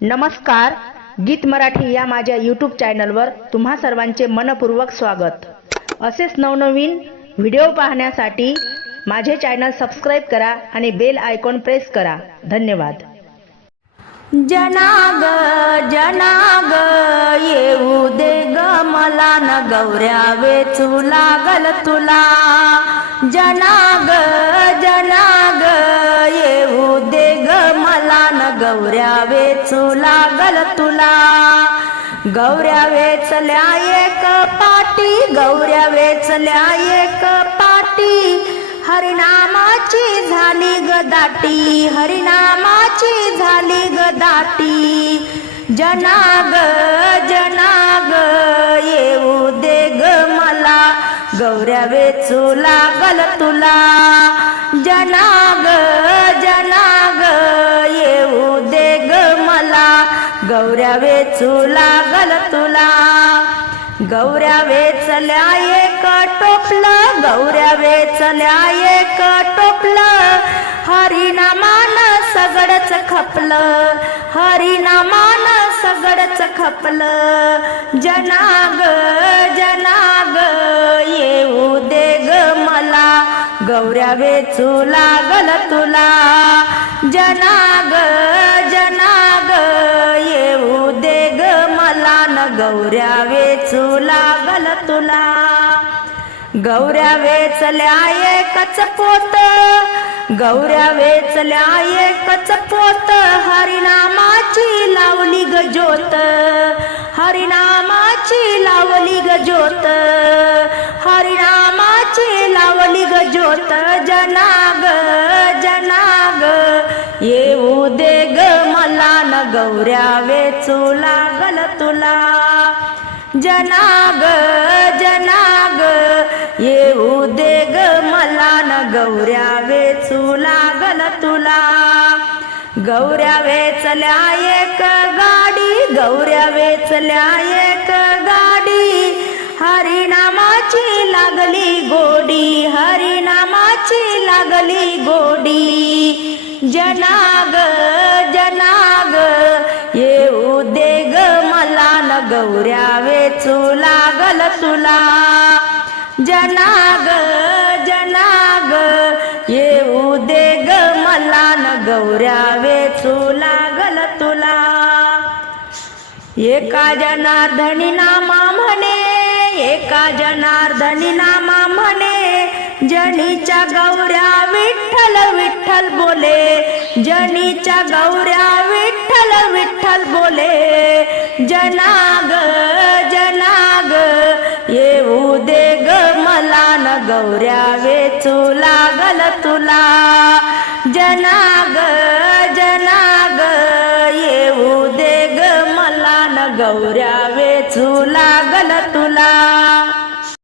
नमस्कार गीत मराठी या माझ्या यूट्यूब चॅनलवर तुम्हा सर्वांचे मनपूर्वक स्वागत. असेच नवनवीन व्हिडिओ पाहण्यासाठी माझे चॅनल सबस्क्राईब करा आणि बेल आयकॉन प्रेस करा. धन्यवाद. जनाग जनाग येऊ दे ग मला न गौऱ्या वेचू लागल तुला. जनाग वेचू लागल तुला. गौऱ्या वेचल्या एक पाटी गौऱ्या वेचल्या एक पाटी. हरिनामाची झाली ग दाटी हरिनामाची झाली ग दाटी. जनाग जनाग येऊ दे ग मला. गौऱ्या वेचू लागल तुला. जनाग गौऱ्या वेचू लागल तुला. गौऱ्या वेचल्या एक टोपलं गौऱ्या वेचल्या एक टोपलं. हरिनामान सगळंच खपलं हरिनामान सगळंच खपलं. जनाग जनाग येऊ दे ग मला. गौऱ्या वेचू लागल तुला. जनाग गौऱ्या वेचू लागल तुला. गौऱ्या वेचल्या एकच पोत. गौऱ्या वेचल्या एकच पोत. हरिनामाची लावली गजोत हरिनामाची लावली गजोत हरिनामाची लावली गजोत जना गौऱ्या वेचू लागल तुला. जनाग जनाग येऊ दे ग मला न गौऱ्या वेचू लागल तुला. गौऱ्या वेचल्या एक गाडी गौऱ्या वेचल्या एक गाडी. हरिनामाची लागली गोडी हरिनामाची लागली गोडी. जनाग जनाग गौऱ्या वेचू लागल तुला. जनाग जनाग येऊ दे ग मला न गौऱ्या वेचू लागल तुला. एका जनार्दनी नामा म्हणे एका जनार्दनी नामा म्हणे जनीच्या गौऱ्या विठ्ठल विठ्ठल बोले. जनीच्या गौऱ्या विठ्ठल विठ्ठल बोले जनाग जनाग येऊ दे ग मला न गौऱ्या वेचू लागल तुला. जनाग जनाग येऊ दे ग मला न गौऱ्या वेचू लागल तुला.